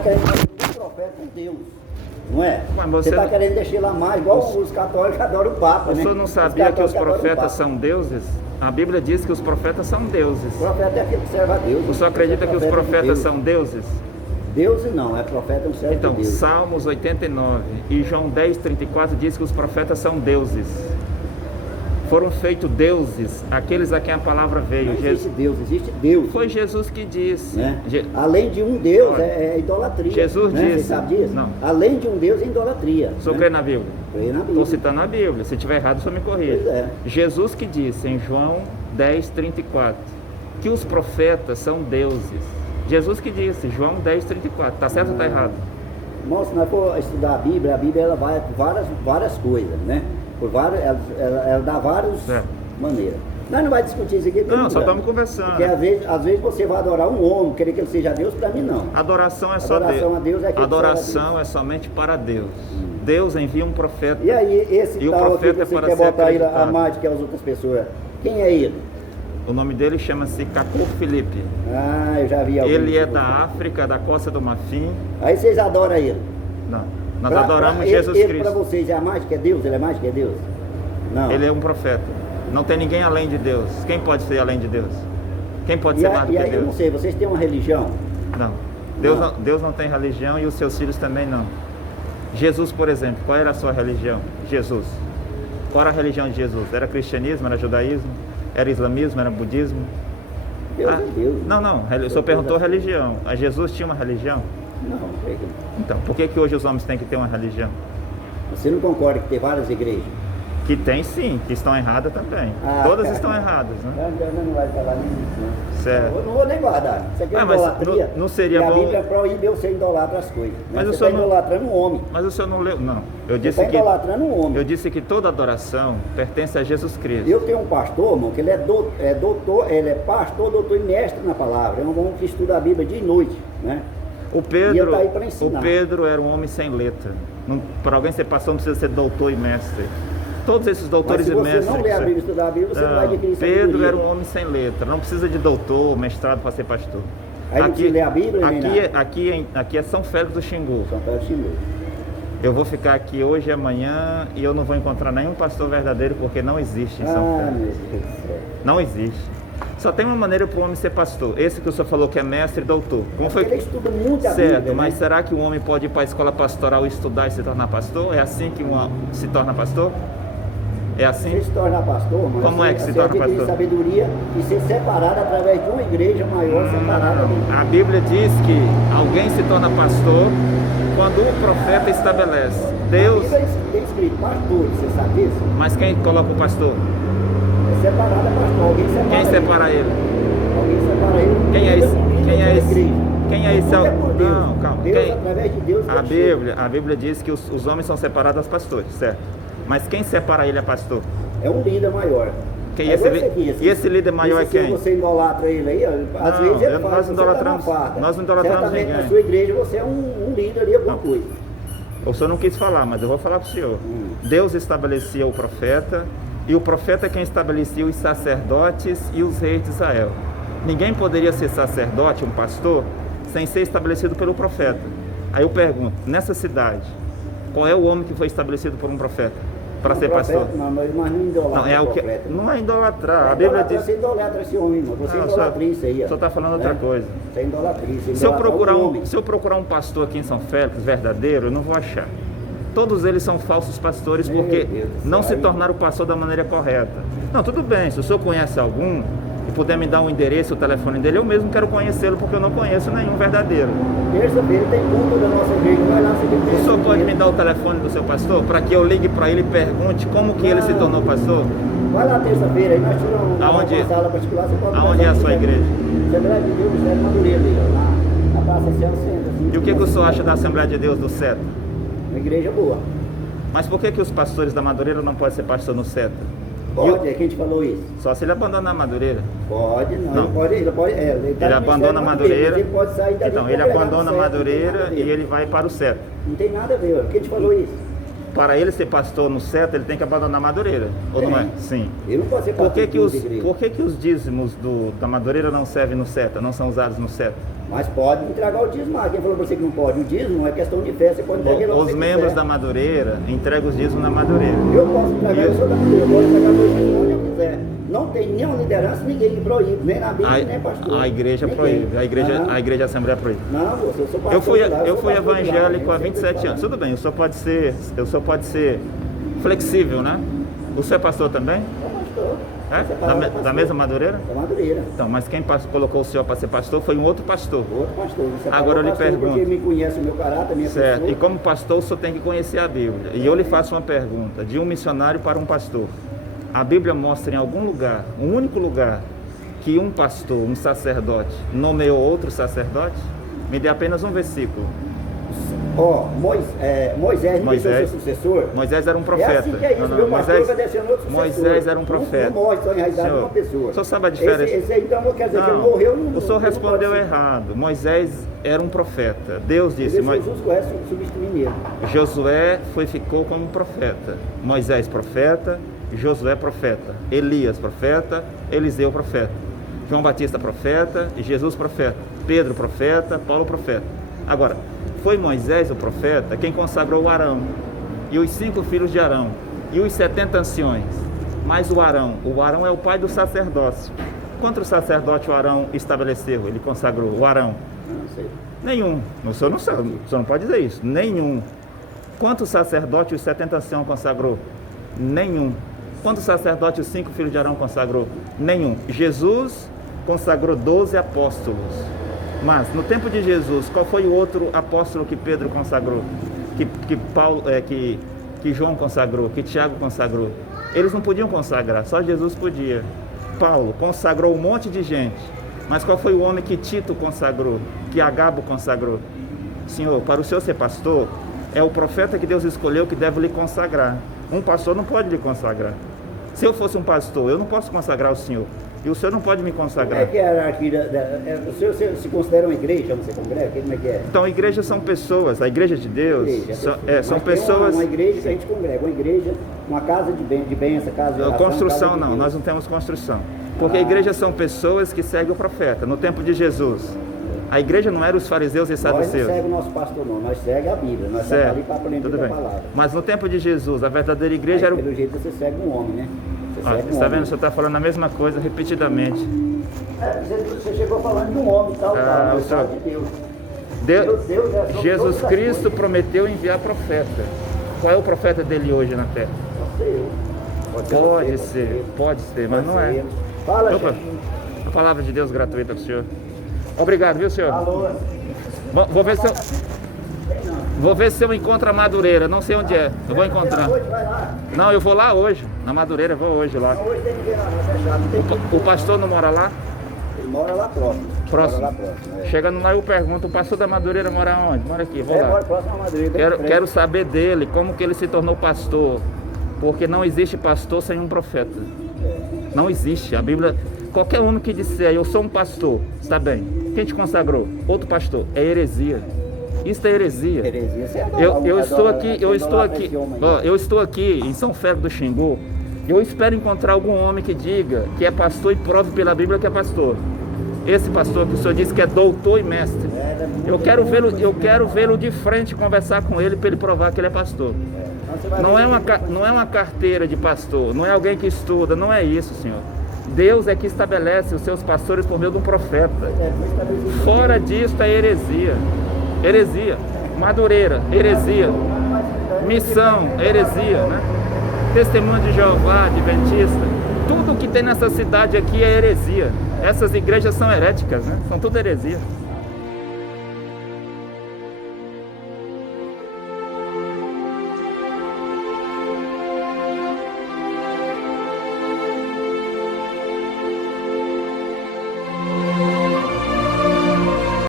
querendo fazer um profeta com Deus. Não é? Mas você está querendo deixar lá mais, igual os católicos adoram o Papa. O senhor não sabia que os profetas são deuses? A Bíblia diz que os profetas são deuses. O profeta é aquele que serve a Deus. O senhor acredita que os profetas são deuses? Deuses não, é profeta um servo de Deus. Então, Salmos 89 e João 10:34 diz que os profetas são deuses. Foram feitos deuses, aqueles a quem a palavra veio. Não existe Deus, existe Deus. Foi Jesus que disse. Né? Além de um Deus, é idolatria. Jesus né? disse. Você sabe disso? Não. Além de um Deus, é idolatria. O senhor crê na Bíblia? Creio na Bíblia. Estou citando a Bíblia. Se estiver errado, o senhor me corrija. Pois é. Jesus que disse em João 10:34 que os profetas são deuses. Jesus que disse, João 10:34. Está certo ou está errado? Irmão, se nós for estudar a Bíblia ela vai por várias coisas, né? Ela dá várias maneiras. Nós não vamos discutir isso aqui. Não, só estamos conversando. Porque às vezes você vai adorar um homem, querer que ele seja Deus, para mim não. Adoração é só Deus. Adoração a Deus é que Adoração é somente para Deus. Deus envia um profeta. E aí, esse e tal o aqui profeta que você é para quer ser botar ele a acreditado. mais que as outras pessoas, quem é ele? O nome dele chama-se Cacu Felipe. Ah, eu já vi alguém. Ele é da África, da Costa do Marfim. Aí vocês adoram ele? Não. Nós adoramos Jesus ele Cristo. Para vocês é mais que Deus? Ele é mais que Deus? Não. Ele é um profeta. Não tem ninguém além de Deus. Quem pode ser além de Deus? Quem pode ser mais do que aí, Deus? eu não sei, vocês têm uma religião? Não. Deus não tem religião e os seus filhos também não. Jesus, por exemplo, qual era a sua religião? Jesus. Qual era a religião de Jesus? Era cristianismo? Era judaísmo? Era islamismo? Era budismo? Deus é Deus. Não. O senhor perguntou religião. A Jesus tinha uma religião? Não, creio que não. Então, por que hoje os homens têm que ter uma religião? Você não concorda que tem várias igrejas? Que tem sim, que estão erradas também. Todas estão erradas, né? Não vai falar nem isso, né? Certo. Eu não vou nem guardar. Isso aqui é mas idolatria. não seria e bom... a Bíblia proíbe eu ser idolatra as coisas. Mas você o senhor está idolatrando um homem. Mas o senhor não leu... Não. Eu Você disse está idolatrando um homem. Eu disse que toda adoração pertence a Jesus Cristo. Eu tenho um pastor, irmão, que ele é doutor, ele é pastor, doutor e mestre na palavra. É um homem que estuda a Bíblia dia e noite, né? O Pedro, e ele tá aí para ensinar. O Pedro era um homem sem letra. Para alguém ser pastor não precisa ser doutor e mestre. Todos esses doutores e mestres... Mas se você não ler a Bíblia e estudar a Bíblia, você não vai adquirir sabedoria. Pedro era um homem sem letra. Não precisa de doutor, mestrado para ser pastor. Aí não precisa ler a Bíblia nem nada. Aqui é São Félix do Xingu. São Félix do Xingu. Eu vou ficar aqui hoje e amanhã e eu não vou encontrar nenhum pastor verdadeiro porque não existe em São Félix. Meu Deus do céu. Não existe. Só tem uma maneira para o homem ser pastor. Esse que o senhor falou que é mestre e doutor. Como foi? Ele estuda muito a Bíblia. Bíblia, Mas né? será que o homem pode ir para a escola pastoral, estudar e se tornar pastor? É assim que se torna pastor? É assim? Você se torna pastor, mas como é que se torna pastor? Sabedoria e ser separado através de uma igreja maior separada. A Bíblia diz que alguém se torna pastor quando o profeta estabelece. Deus. A Bíblia tem escrito pastor, você sabe disso? Mas quem coloca o pastor? É separado a pastor. Alguém separa Quem separa ele? Alguém separa ele. Quem é esse? Quem é esse? Quem é esse? É por Deus. Não, calma. Deus, através de Deus, a Bíblia diz que os homens são separados aos pastores, certo? Mas quem separa ele é pastor? É um líder maior. E esse líder maior é quem? Se você idolatra ele aí, às vezes ele fala, nós não idolatramos certamente ninguém. Na sua igreja você é um líder ali, alguma coisa. O senhor não quis falar, mas eu vou falar para o senhor. Deus estabelecia o profeta, e o profeta é quem estabelecia os sacerdotes e os reis de Israel. Ninguém poderia ser sacerdote, um pastor, sem ser estabelecido pelo profeta. Aí eu pergunto, nessa cidade, qual é o homem que foi estabelecido por um profeta para ser pastor? Não, mas não idolatra o profeta. Não é idolatrar. A Bíblia diz... Você idolatra esse homem, irmão. Você idolatra isso aí. O senhor está falando outra coisa. Você idolatra isso. Se eu procurar um pastor aqui em São Félix, verdadeiro, eu não vou achar. Todos eles são falsos pastores porque não se tornaram pastor da maneira correta. Não, tudo bem, se o senhor conhece algum e puder me dar um endereço, o telefone dele, eu mesmo quero conhecê-lo porque eu não conheço nenhum verdadeiro. Terça-feira tem culto da nossa igreja, vai lá, o senhor pode me dar o telefone do seu pastor para que eu ligue para ele e pergunte como que ele se tornou pastor? Vai lá terça-feira, aí nós tiramos uma sala particular, você pode... Aonde é a sua igreja? Assembleia de Deus do Cetro Madureira, ali, na Praça Céu Centro. E o que o senhor acha da Assembleia de Deus do Cetro? Uma igreja boa. Mas por que os pastores da Madureira não podem ser pastor no Cetro? Pode, é quem te falou isso? Só se ele abandonar a Madureira. Pode, não. Ele pode ele abandona a Madureira. Ele pode sair dali. Então, ele abandona a Madureira e ele vai para o Cetro. Não tem nada a ver, quem te falou isso? Para ele ser pastor no Cetro, ele tem que abandonar a Madureira, ou não é? Sim. Ele não pode ser pastor. Por que os dízimos da Madureira não servem no Cetro, não são usados no Cetro? Mas pode entregar o dízimo. Quem falou pra você que não pode? O dízimo não é questão de fé, você pode entregar ele. Os membros da Madureira entregam os dízimos na Madureira. Eu posso entregar, eu sou da Madureira, eu posso entregar meu dízimo onde eu quiser. Não tem nenhuma liderança, ninguém que proíbe, nem na Bíblia, nem pastor. A igreja proíbe, a igreja Assembleia proíbe. Não, eu sou pastor. Eu fui evangélico há 27 anos. Tudo bem, o senhor pode ser flexível, né? O senhor é pastor também? Sou pastor. É? Da mesma Madureira? Da Madureira. Então, mas quem colocou o senhor para ser pastor foi um outro pastor. Outro pastor. Agora eu lhe pergunto. Porque me conhece o meu caráter, a minha certo. pessoa. E como pastor, o senhor tem que conhecer a Bíblia. E eu lhe faço uma pergunta, de um missionário para um pastor. A Bíblia mostra em algum lugar, um único lugar, que um pastor, um sacerdote, nomeou outro sacerdote? Me dê apenas um versículo. Moisés não deixou seu sucessor. Moisés era um profeta. É assim que é isso, meu pastor vai descendo outro sucessor. Moisés era um profeta. Não morre só enraizado numa pessoa. O senhor sabe a diferença? Esse então não quer dizer que ele morreu. O senhor respondeu errado. Moisés era um profeta. Deus disse... Josué substituiu ele. Josué ficou como profeta. Moisés profeta, Josué profeta. Elias profeta, Eliseu profeta. João Batista profeta e Jesus profeta. Pedro profeta, Paulo profeta. Agora, foi Moisés o profeta quem consagrou o Arão e os 5 filhos de Arão e os 70 anciões. Mas o Arão é o pai do sacerdócio. Quanto sacerdote o Arão estabeleceu? Ele consagrou o Arão? Não sei. Nenhum. O senhor não sabe, o senhor não pode dizer isso. Nenhum. Quanto sacerdote os 70 anciãos consagrou? Nenhum. Quanto sacerdote os 5 filhos de Arão consagrou? Nenhum. Jesus consagrou 12 apóstolos. Mas no tempo de Jesus, qual foi o outro apóstolo que Pedro consagrou? Que João consagrou? Que Tiago consagrou? Eles não podiam consagrar, só Jesus podia. Paulo consagrou um monte de gente. Mas qual foi o homem que Tito consagrou? Que Agabo consagrou? Senhor, para o senhor ser pastor, é o profeta que Deus escolheu que deve lhe consagrar. Um pastor não pode lhe consagrar. Se eu fosse um pastor, eu não posso consagrar o senhor. E o senhor não pode me consagrar. Como é que é a hierarquia? O senhor se considera uma igreja, não se congrega? Como é que é? Então, igrejas são pessoas. A igreja de Deus são pessoas... Uma igreja que a gente congrega. Uma igreja, uma casa de bênção, casa de oração. Construção não, nós não temos construção. Porque a igreja são pessoas que seguem o profeta. No tempo de Jesus, a igreja não era os fariseus e saduceus. Nós não seguimos o nosso pastor não, nós seguimos a Bíblia. Nós seguimos ali para aprender a palavra. Mas no tempo de Jesus, a verdadeira igreja era... Pelo jeito você segue um homem, né? Você está vendo? Você está falando a mesma coisa repetidamente. Você chegou falando de um homem, tal, mas fala de Deus. Jesus Cristo prometeu enviar profeta. Qual é o profeta dele hoje na terra? Pode ser, mas não é. Fala, a palavra de Deus gratuita para o senhor. Obrigado, viu, senhor? Alô. Vou ver se eu encontro a Madureira, não sei onde é. Eu vou encontrar. Não, eu vou lá hoje. Na Madureira, eu vou hoje lá. Hoje tem ninguém lá, fechado. O pastor não mora lá? Ele mora lá próximo. Próximo. Mora lá próximo, é. Chegando lá eu pergunto, o pastor da Madureira mora onde? Mora aqui, vou lá. Mora próximo à Madureira. Quero saber dele, como que ele se tornou pastor. Porque não existe pastor sem um profeta. Não existe. A Bíblia, qualquer homem que disser, eu sou um pastor, está bem. Quem te consagrou? Outro pastor. É heresia. Isso é heresia. Eu estou aqui em São Félix do Xingu. Eu espero encontrar algum homem que diga que é pastor e prove pela Bíblia que é pastor. Esse pastor que o senhor disse que é doutor e mestre. Eu quero vê-lo de frente, conversar com ele para ele provar que ele é pastor. Não é uma carteira de pastor, não é alguém que estuda, não é isso, Senhor. Deus é que estabelece os seus pastores por meio de um profeta. Fora disso é heresia. Heresia. Madureira, heresia. Missão, heresia, né? Testemunho de Jeová, Adventista. Tudo que tem nessa cidade aqui é heresia. Essas igrejas são heréticas, né? São tudo heresia.